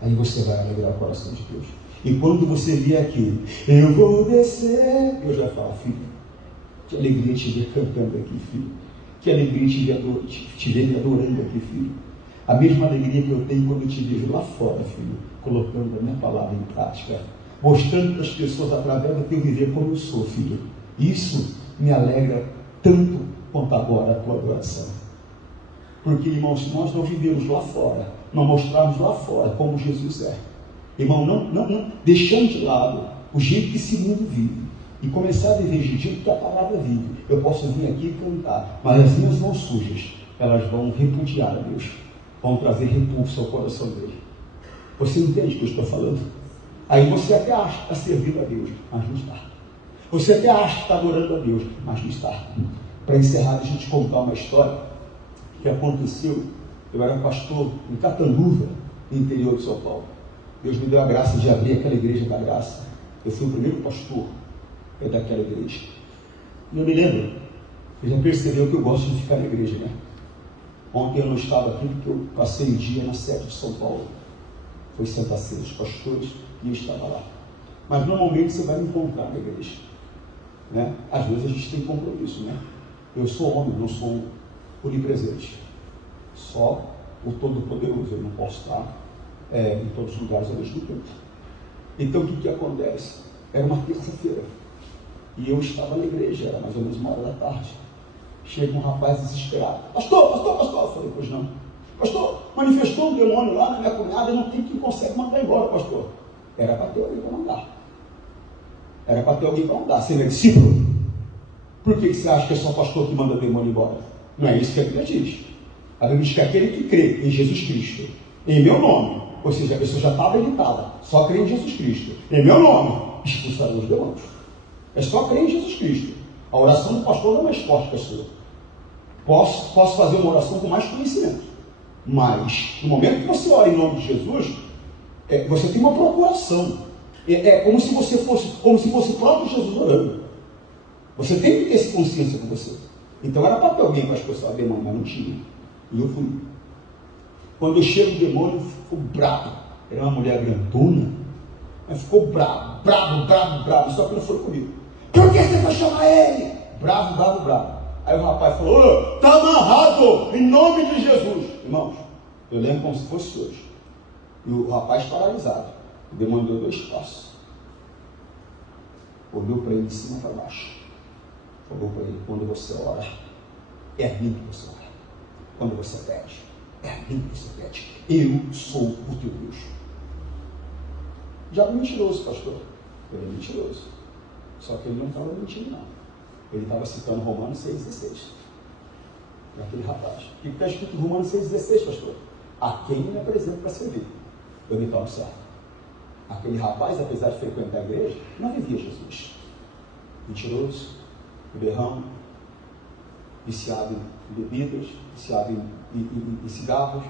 Aí você vai alegrar o coração de Deus. E quando você vier aqui, eu vou descer, eu já falo, filho, que alegria te ver cantando aqui, filho. Que alegria te ver me adorando aqui, filho. A mesma alegria que eu tenho quando eu te vejo lá fora, filho, colocando a minha palavra em prática, mostrando para as pessoas através do teu viver como eu sou, filho. Isso me alegra tanto quanto agora a tua adoração. Porque, irmãos, nós não vivemos lá fora, não mostrarmos lá fora como Jesus é. Irmão, não deixando de lado o jeito que esse mundo vive e começar a viver de jeito que a palavra vive. Eu posso vir aqui e cantar, mas as minhas mãos sujas, elas vão repudiar a Deus, vão trazer repulso ao coração dele. Você entende o que eu estou falando? Aí você até acha que está servindo a Deus, mas não está. Você até acha que está adorando a Deus, mas não está. Para encerrar, deixa eu te contar uma história que aconteceu. Eu era pastor em Catanduva, no interior de São Paulo. Deus me deu a graça de abrir aquela igreja da graça. Eu fui o primeiro pastor daquela igreja. E eu me lembro, você já percebeu que eu gosto de ficar na igreja, né? Ontem eu não estava aqui porque eu passei o dia na sede de São Paulo. Foi Santa Ceia dos pastores e eu estava lá. Mas normalmente você vai me encontrar na igreja, né? Às vezes a gente tem compromisso, né? Eu sou homem, não sou onipresente. Só o Todo-Poderoso. Eu não posso estar em todos os lugares ao mesmo tempo. Então o que acontece? Era uma terça-feira e eu estava na igreja, era mais ou menos 1h da tarde. Chega um rapaz desesperado: pastor, pastor, pastor. Eu falei: pois não. Pastor, manifestou um demônio lá na minha cunhada, não tem quem consegue mandar embora, pastor. Era para ter alguém para mandar. Era para ter alguém para mandar. Você é discípulo? Por que você acha que é só o pastor que manda o demônio embora? Não é isso que a Bíblia diz. A Bíblia diz que aquele que crê em Jesus Cristo, em meu nome, ou seja, a pessoa já está habilitada, só crê em Jesus Cristo, em meu nome, expulsará os demônios. É só crer em Jesus Cristo. A oração do pastor não é mais forte que a sua. Posso fazer uma oração com mais conhecimento, mas no momento que você ora em nome de Jesus, você tem uma procuração. É como se você fosse, como se fosse o próprio Jesus orando. Você tem que ter essa consciência com você. Então era para ter alguém para expulsar o demônio, mas não tinha. E eu fui. Quando eu chego, o demônio ficou bravo. Era uma mulher grandona, mas ficou bravo. Só que não foi comigo. Por que você vai chamar ele? Bravo. Aí o rapaz falou: está amarrado em nome de Jesus. Irmãos, eu lembro como se fosse hoje. E o rapaz paralisado. O demônio deu 2 passos. Olhou para ele de cima para baixo. Falou para ele: quando você ora, é a mim que você ora. Quando você pede, é a mim que você pede. Eu sou o teu Deus. Já é mentiroso, pastor. Ele é mentiroso. Só que ele não estava mentindo, não. Ele estava citando Romanos 6,16. Daquele rapaz. O que está escrito em Romanos 6,16, pastor? A quem me apresento para servir, eu me torno certo. Aquele rapaz, apesar de frequentar a igreja, não vivia Jesus. Mentiroso, beberrão, viciado em bebidas, viciado em cigarros,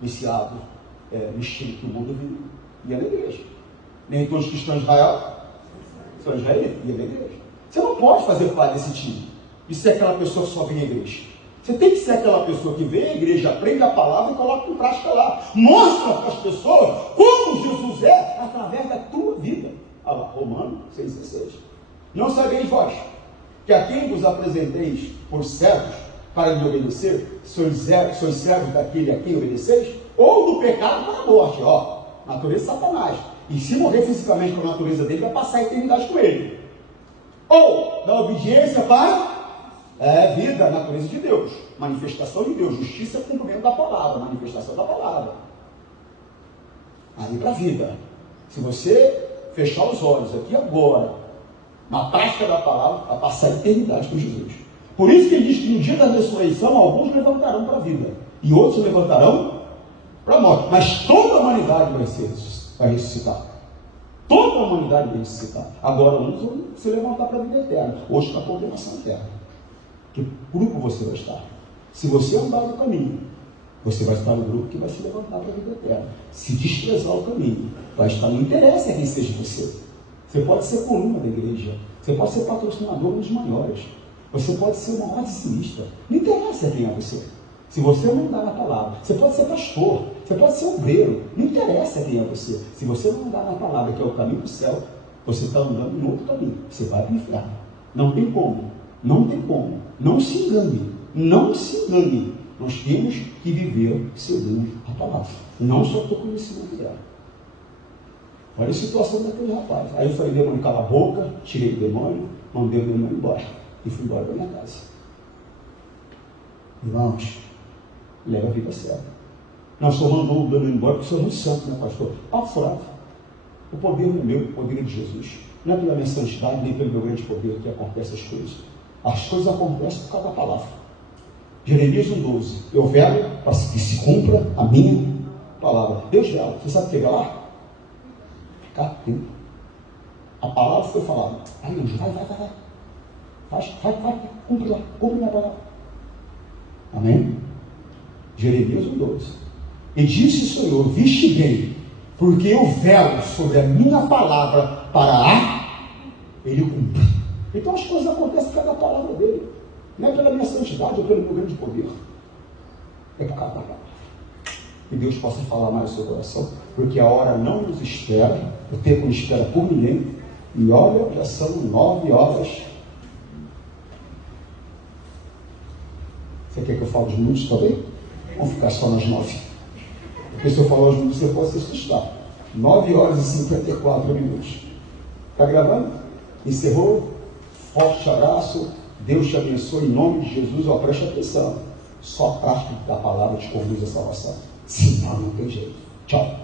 viciado no estilo que o mundo vive. Ia na igreja. Nem todos os cristãos de Israel são israelitas, ia na igreja. Você não pode fazer parte desse time e ser aquela pessoa que só vem à igreja. Você tem que ser aquela pessoa que vem à igreja, aprende a palavra e coloca em prática lá. Mostra para as pessoas como Jesus é através da tua vida. Olha lá, Romanos 6,16. Não sabeis vós que a quem vos apresenteis por servos para lhe obedecer, sois servos daquele a quem obedeceis, ou do pecado para a morte, natureza de Satanás. E se morrer fisicamente com a natureza dele, vai passar a eternidade com ele. Ou da obediência para vida, a natureza de Deus, manifestação de Deus, justiça, cumprimento da palavra, manifestação da palavra. Aí para a vida. Se você fechar os olhos aqui agora, na prática da palavra, vai passar a eternidade com Jesus. Por isso que ele diz que no dia da ressurreição, alguns levantarão para a vida, e outros levantarão para a morte. Mas toda a humanidade vai ressuscitar. Toda a humanidade vai ressuscitar. Agora uns vão se levantar para a vida eterna, outros para a condenação eterna. Que grupo você vai estar? Se você andar no caminho Você vai estar no grupo que vai se levantar para a vida eterna. Se desprezar o caminho, vai estar. Não interessa quem seja você. Você pode ser coluna da igreja. Você pode ser patrocinador dos maiores. Você pode ser o maior dizimista. Não interessa quem é você. Se você não andar na palavra, você pode ser pastor, você pode ser obreiro. Não interessa quem é você. Se você não andar na palavra, que é o caminho do céu, você está andando em outro caminho. Você vai para o inferno. Não tem como. Não tem como. Não se engane. Não se engane. Nós temos que viver segundo a palavra. Não só por conhecimento dela. Olha a situação daquele rapaz. Aí eu falei, demônio, cala a boca, tirei o demônio, mandei o demônio embora. E fui embora para minha casa. Irmãos, leva a vida certa. Nós só mandamos o demônio embora porque o Senhor é muito santo, né, pastor? Papo furado. O poder não é meu, o poder é de Jesus. Não é pela minha santidade, nem pelo meu grande poder que acontecem as coisas. As coisas acontecem por causa da palavra. Jeremias 1,12. Eu velo para que se cumpra a minha palavra. Deus vela. Você sabe o que é velar? Ficar atento. A palavra foi falada. Aí, anjo, vai. Vai, cumpre lá, cumpre minha palavra. Amém? Jeremias 1,12. E disse o Senhor, viste bem, porque eu velo sobre a minha palavra para ele cumprir. Então as coisas acontecem por causa da palavra dele. Não é pela minha santidade ou pelo meu grande poder. É por causa da palavra. Que Deus possa falar mais no seu coração, porque a hora não nos espera, o tempo não espera por ninguém. E olha, já são 9 horas. Você quer que eu fale os minutos também? Vamos ficar só nas 9. Porque se eu falar os minutos, você pode se assustar. 9 horas e 54 minutos. Está gravando? Encerrou? Forte abraço. Deus te abençoe em nome de Jesus. Ó, preste atenção. Só a prática da palavra te conduz à salvação. Senão não tem jeito. Tchau.